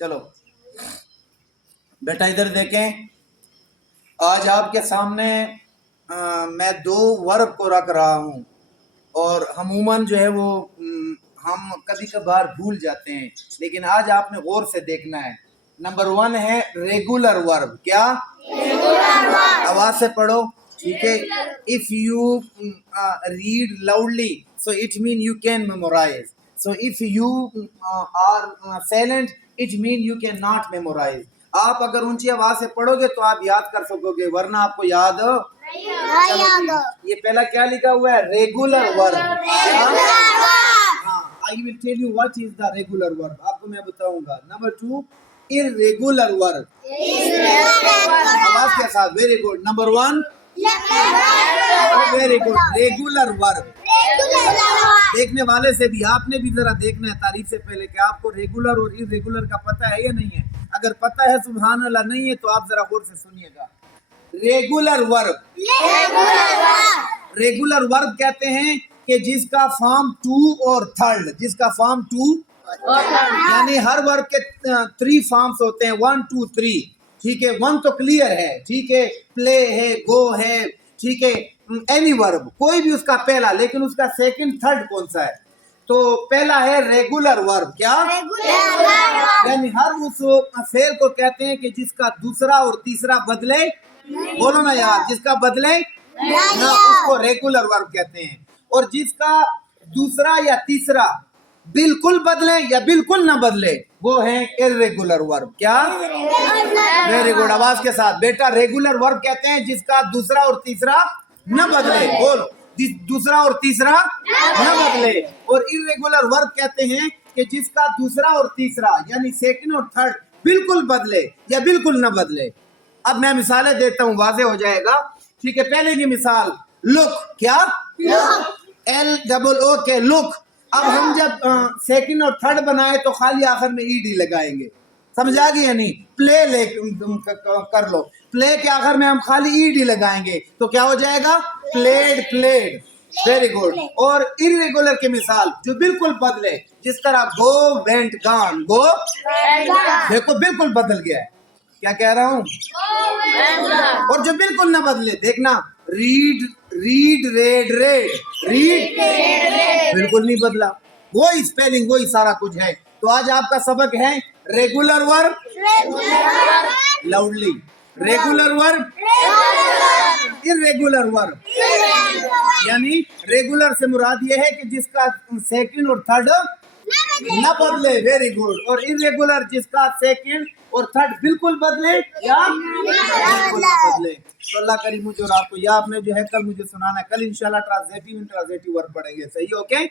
चलो बेटा इधर देखें, आज आपके सामने मैं दो वर्ब को रख रहा हूं और अमूमन जो है वो हम कभी कभार भूल जाते हैं, लेकिन आज आपने गौर से देखना है। नंबर 1 है रेगुलर वर्ब। क्या? Regular verb. आवाज से पढ़ो, ठीक है। If you read loudly so it mean you can memorise, so if you are silent it mean you can not memorise. आप अगर ऊंची आवाज से पढ़ोगे तो आप याद कर सकोगे, वरना आपको याद नहीं। ये पहला क्या लिखा हुआ है? Regular verb. I will tell you what is the regular verb, आपको मैं बताऊंगा। Number 2 irregular verb. आवाज के साथ, very good. Number 1 very good, regular verb. देखने वाले से भी आपने भी जरा देखना है तारीफ से पहले कि आपको रेगुलर और इर्रेगुलर का पता है या नहीं है। अगर पता है सुभान अल्लाह, नहीं है तो आप जरा गौर से सुनिएगा। रेगुलर वर्ब, रेगुलर वर्ब कहते हैं कि जिसका फॉर्म 2 और 3, जिसका फॉर्म 2 यानी हर वर्ब के 3 फॉर्म्स होते हैं, 1 2 3, ठीक है। 1 तो क्लियर है, ठीक है, प्ले है, गो है, ठीक है, एनी वर्ब कोई भी उसका पहला, लेकिन उसका सेकंड थर्ड कौन सा है? तो पहला है रेगुलर वर्ब। क्या? यानी हर उस फेल को कहते हैं कि जिसका दूसरा और तीसरा बदले, बोलो ना यार, जिसका बदले ना, उसको रेगुलर वर्ब कहते हैं। और जिसका दूसरा या तीसरा बिल्कुल बदले या बिल्कुल ना बदले, वो है इर्रेगुलर वर्ब। क्या? वेरी गुड, आवाज के साथ बेटा। रेगुलर वर्ब कहते हैं जिसका दूसरा और तीसरा न बदले, बोलो, दूसरा और तीसरा न बदले। और इर्रेगुलर वर्ब कहते हैं कि जिसका दूसरा और तीसरा यानी सेकंड और थर्ड बिल्कुल बदले या बिल्कुल न बदले। अब मैं मिसालें देता हूं, वाज़ेह हो जाएगा, ठीक है। पहले की मिसाल लुक। क्या? LOO के लुक। अब हम जब सेकंड और थर्ड बनाए तो खाली आखिर में ईडी लगाएंगे, समझ आ गई या नहीं? प्ले ले कर लो, प्ले के आखिर में हम खाली ईडी लगाएंगे तो क्या हो जाएगा? Played, played. Very good. और इर्रेगुलर की मिसाल जो बिल्कुल बदले, जिस तरह गो, वेंट, गॉन। गो, देखो बिल्कुल बदल गया है, क्या कह रहा हूं? और जो बिल्कुल ना बदले, देखना, read, read, red, red, read, बिल्कुल नहीं बदला, वही स्पेलिंग, वही सारा कुछ है। तो आज आपका सबक है regular verb, loudly, regular verb, irregular verb. यानी रेगुलर से मुराद ये है कि जिसका सेकंड और थर्ड न बदले, वेरी गुड। और इर्रेगुलर जिसका सेकंड और थर्ड बिल्कुल बदले या बिल्कुल बदले। तो अल्लाह करीम मुझे और आपको, या आपने जो है कल मुझे सुनाना है, कल इंशाल्लाह ट्रांसलेटिव वर्ब पढ़ेंगे, सही? ओके।